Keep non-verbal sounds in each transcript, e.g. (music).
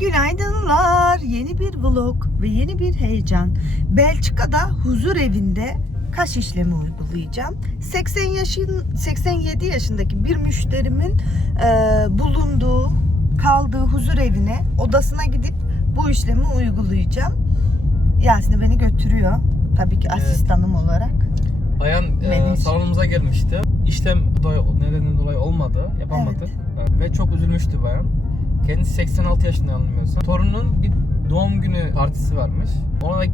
Günaydınlar. Yeni bir vlog ve yeni bir heyecan. Belçika'da huzur evinde kaş işlemi uygulayacağım. 80 yaşın 87 yaşındaki bir müşterimin e, bulunduğu, kaldığı huzur evine, odasına gidip bu işlemi uygulayacağım. Yasin beni götürüyor. Tabii ki Evet. asistanım olarak. Bayan e, salonumuza gelmişti. İşlem dolayı, nedeninden dolayı olmadı, yapamadık. E, Ve çok üzülmüştü bayan. Kendisi 86 yaşında yanılmıyorsam. Torunun bir doğum günü partisi varmış. Ona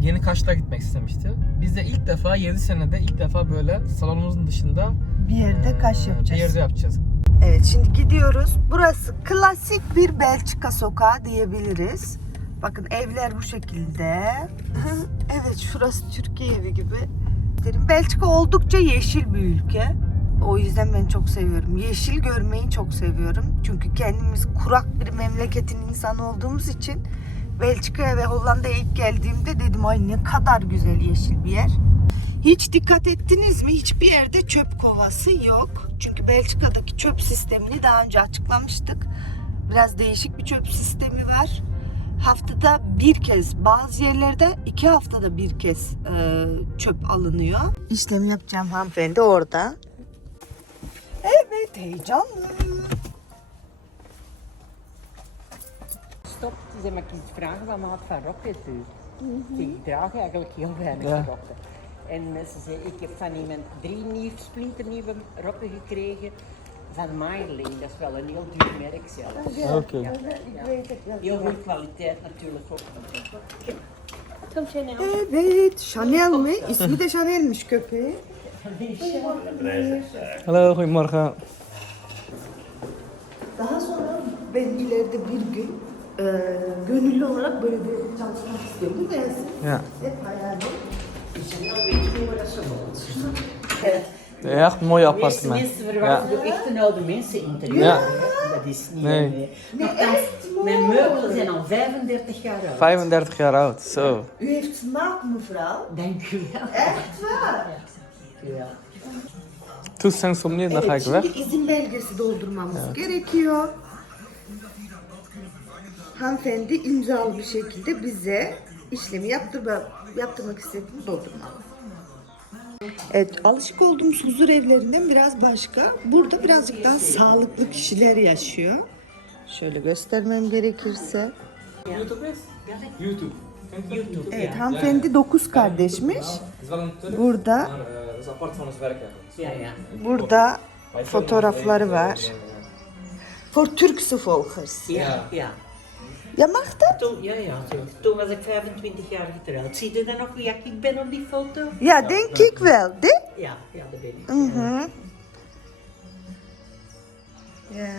yeni kaşla gitmek istemişti. Biz de ilk defa 7 senede ilk defa böyle salonumuzun dışında Bir yerde e, kaş yapacağız. Bir yerde yapacağız. Evet şimdi gidiyoruz. Burası klasik bir Belçika sokağı diyebiliriz. Bakın evler bu şekilde. (laughs) evet şurası Türkiye evi gibi. Belçika oldukça yeşil bir ülke. O yüzden ben çok seviyorum. Yeşil görmeyi çok seviyorum. Çünkü kendimiz kurak bir memleketin insanı olduğumuz için Belçika'ya ve Hollanda'ya ilk geldiğimde dedim ay ne kadar güzel yeşil bir yer. Hiç dikkat ettiniz mi? Hiçbir yerde çöp kovası yok. Çünkü Belçika'daki çöp sistemini daha önce açıklamıştık. Biraz değişik bir çöp sistemi var. Haftada bir kez, bazı yerlerde iki haftada bir kez e, çöp alınıyor. İşlemi yapacağım hanımefendi orada. Evet, heyecanlı. Stop, ze mag iets vragen wat maat van rokken is. Die dragen eigenlijk heel weinig Ja. rokken. En eh, ze zei, ik heb van iemand drie nieuw, splinternieuwe rokken gekregen van Marley. Dat is wel een heel duur merk zelf. Oké. Ja, ja. Heel veel kwaliteit natuurlijk ook. Kom Chanel. Evet, Chanel mi? İsmi de Chanel'miş köpeği. Hallo, goedemorgen. Daha sonra ben ileride bir gün e, gönüllü olarak böyle bir çalışmak istiyorum. Yasin? Ja. Hep hayalim. Waar dat ze woont. Ja, echt een meeste appartement. mensen verwachten Ja. door echt een oude mensen interieur. Ja. hè. Dat is niet Nee. mee. Nochtans, mijn meubelen zijn al 35 jaar oud. 35 jaar oud, zo. U heeft smaak mevrouw. Dank u wel. Echt waar? Ja. Om niet, dan ga Evet, ik weg. şimdi izin belgesi doldurmamız gerekiyor. Hanımefendi imzalı bir şekilde bize işlemi yaptırma, yaptırmak istediğini doldurmalı. Evet, alışık olduğumuz huzur evlerinden biraz başka. Burada birazcık daha sağlıklı kişiler yaşıyor. Şöyle göstermem gerekirse. YouTube? YouTube. YouTube, Evet, hanımefendi dokuz kardeşmiş. Burada Ja, ja. burada fotoğrafları var. For Turkse volgers. Ja, ja. Ja, mag dat? Toen, ja, ja. Toen, was ik 25 jaar getrouwd. Zie je dan nog wie ik ben op die foto? Ja, denk ik wel, değil Ja, ja, dat ben ik. Ja.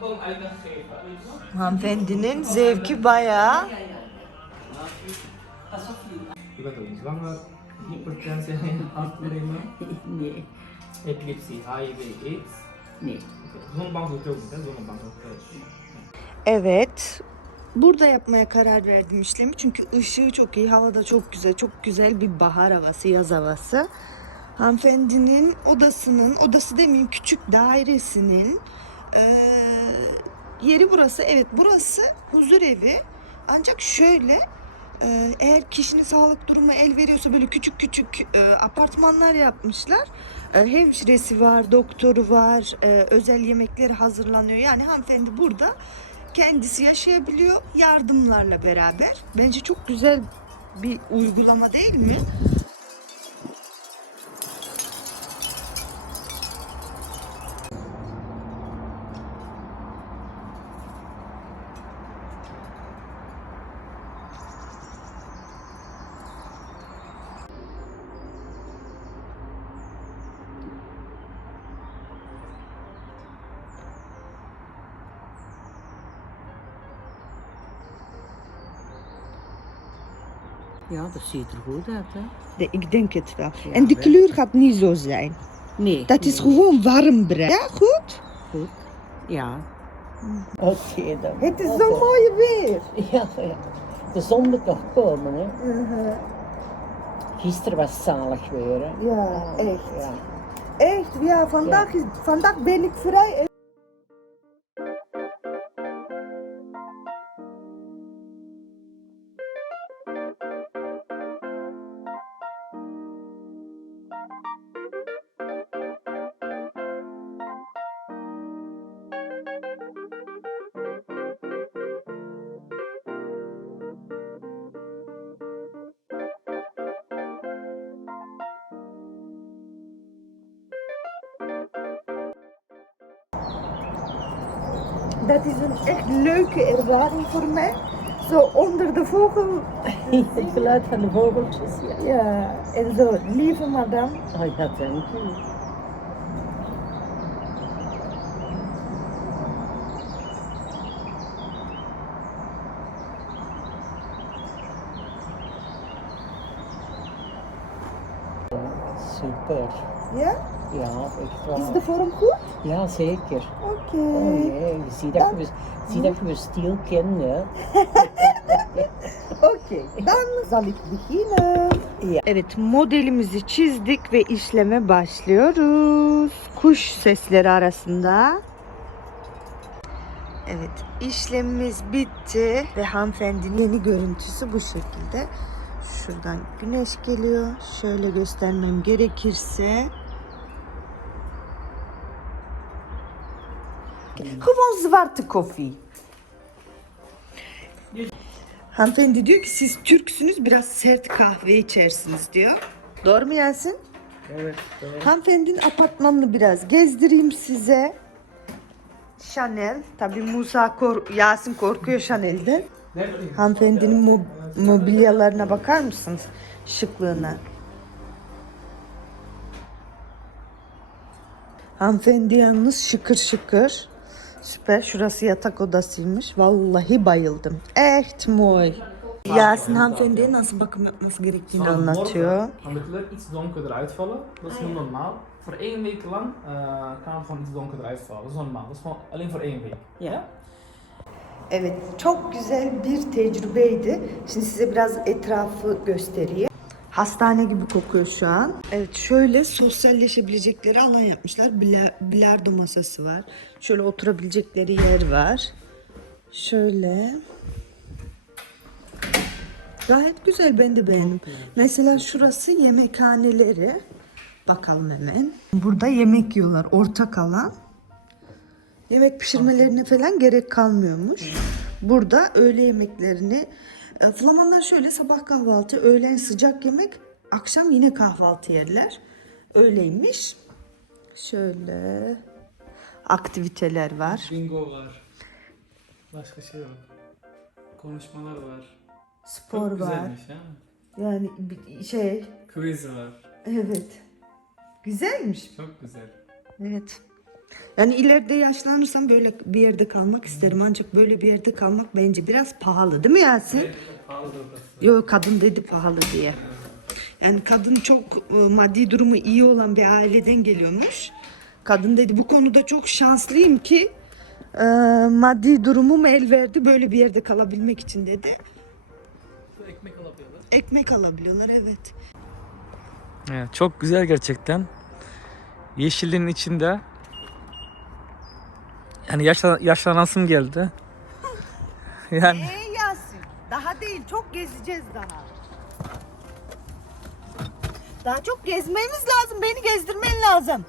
Een uitleg gegeven. Hanımefendinin zevki bayağı. Zwanger, hypertensie, hartproblemen, (laughs) Nee, epilepsie, HIV, AIDS. nee. Zonnebankelijk ook niet, hè? Zonnebankelijk. Evet. Burada yapmaya karar verdim işlemi çünkü ışığı çok iyi, hava da çok güzel, çok güzel bir bahar havası, yaz havası. Hanımefendinin odasının, odası demeyeyim küçük dairesinin eee, yeri burası. Evet burası huzur evi. Ancak şöyle eee, eğer kişinin sağlık durumu el veriyorsa böyle küçük küçük eee, apartmanlar yapmışlar. Eee, hemşiresi var, doktoru var, eee, özel yemekleri hazırlanıyor. Yani hanımefendi burada kendisi yaşayabiliyor yardımlarla beraber. Bence çok güzel bir uygulama değil mi? Ja, dat ziet er goed uit, hè? De, ik denk het wel. Ja, en de kleur gaat niet zo zijn. Nee. Dat is gewoon warm bruin. Ja, goed? goed. Ja. Oké, dan. Het is zo mooi weer. Ja, ja. De zon moet nog komen, hè? Gisteren was zalig weer, hè? Ja, echt. Ja. Echt, ja, vandaag, is, vandaag ben ik vrij. Dat is een echt leuke ervaring voor mij. Zo onder de vogel, (laughs) Het geluid van de vogeltjes, ja. ja, en zo, lieve madame. Oh ja, dank u. Super. Ja? Ja, echt waar. Is de vorm goed? Ja, zeker. Oké. Oh nee, je ziet dat je, zie dat je mijn stil kent, hè. Okey, dan zal ik beginnen. Ja. Evet, modelimizi çizdik ve işleme başlıyoruz. Kuş sesleri arasında. Evet, işlemimiz bitti ve hanımefendinin yeni görüntüsü bu şekilde. Şuradan güneş geliyor. Şöyle göstermem gerekirse. Gewoon zwarte koffie. Hanımefendi diyor ki siz Türksünüz biraz sert kahve içersiniz diyor. Doğru mu Yasin? Evet, doğru. Hanımefendinin apartmanını biraz gezdireyim size. Chanel. Tabii Musa kor Yasin korkuyor Chanel'den. Hanımefendinin mobilyalarına bakar mısınız? Şıklığına. Hanımefendi yalnız şıkır şıkır. Süper. Şurası yatak odasıymış. Vallahi bayıldım. Echt mooi. Yasin hanımefendiye nasıl bakım yapması gerektiğini anlatıyor. Gaan de kleur iets donkerder uitvallen. Dat is heel normaal. Voor één week lang eh, kan het gewoon iets donkerder uitvallen. Dat is normaal. Dat is gewoon alleen voor één week. Ja. Evet, çok güzel bir tecrübeydi. Şimdi size biraz etrafı göstereyim. Hastane gibi kokuyor şu an. Evet, şöyle sosyalleşebilecekleri alan yapmışlar. Bila- Bilardo masası var. Şöyle oturabilecekleri yer var. Şöyle. Gayet güzel, ben de beğendim. Mesela şurası yemekhaneleri. Bakalım hemen. Burada yemek yiyorlar, ortak alan. Yemek pişirmelerine falan gerek kalmıyormuş. Burada öğle yemeklerini e, Flamanlar şöyle sabah kahvaltı, öğlen sıcak yemek, akşam yine kahvaltı yerler. Öyleymiş. Şöyle aktiviteler var. Bingo var. Başka şey yok. Konuşmalar var. Spor Çok var. güzelmiş ha. Yani bir şey Quiz var. evet. Güzelmiş. Çok güzel. Evet. Yani ileride yaşlanırsam böyle bir yerde kalmak isterim. Ancak böyle bir yerde kalmak bence biraz pahalı değil mi Yasin? Pahalı burası. Yok kadın dedi pahalı diye. Yani kadın çok e, maddi durumu iyi olan bir aileden geliyormuş. Kadın dedi bu konuda çok şanslıyım ki e, maddi durumum el verdi böyle bir yerde kalabilmek için dedi. Ekmek alabiliyorlar. Ekmek alabiliyorlar evet. Evet, çok güzel gerçekten. Yeşilin içinde. Yani yaşlan yaşlanasım geldi. (laughs) Yani Ey Yasin daha değil çok gezeceğiz daha. Daha çok gezmemiz lazım beni gezdirmen lazım.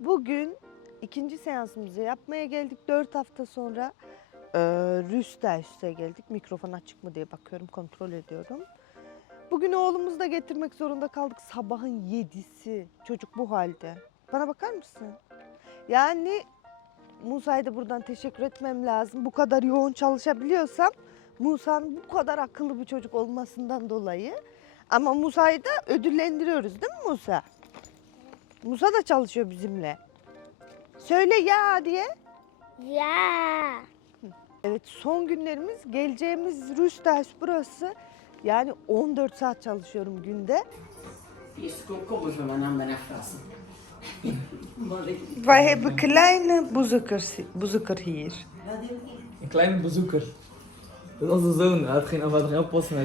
Bugün ikinci seansımızı yapmaya geldik. Dört hafta sonra e, Rüs dersine geldik. Mikrofon açık mı diye bakıyorum, kontrol ediyorum. Bugün oğlumuzu da getirmek zorunda kaldık. Sabahın yedisi. Çocuk bu halde. Bana bakar mısın? Yani Musa'ya da buradan teşekkür etmem lazım. Bu kadar yoğun çalışabiliyorsam Musa'nın bu kadar akıllı bir çocuk olmasından dolayı. Ama Musa'yı da ödüllendiriyoruz değil mi Musa? Musa da çalışıyor bizimle. Söyle ya diye. Ja. Evet son günlerimiz geleceğimiz Rus ders burası. Yani 14 saat çalışıyorum günde. Wij hebben kleine bezoekers, bezoeker hier. een kleine bezoeker. Dat was onze zoon, hij had geen, hij had geen.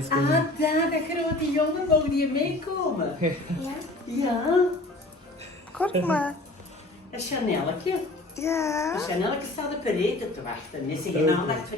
Ah, daar, de grote jongen, mogen je meekomen? Ja. Ja. Kort maar. Een Chanelke. Ja. Een Chanelletje staat op een reten te wachten. Is er geen aandacht voor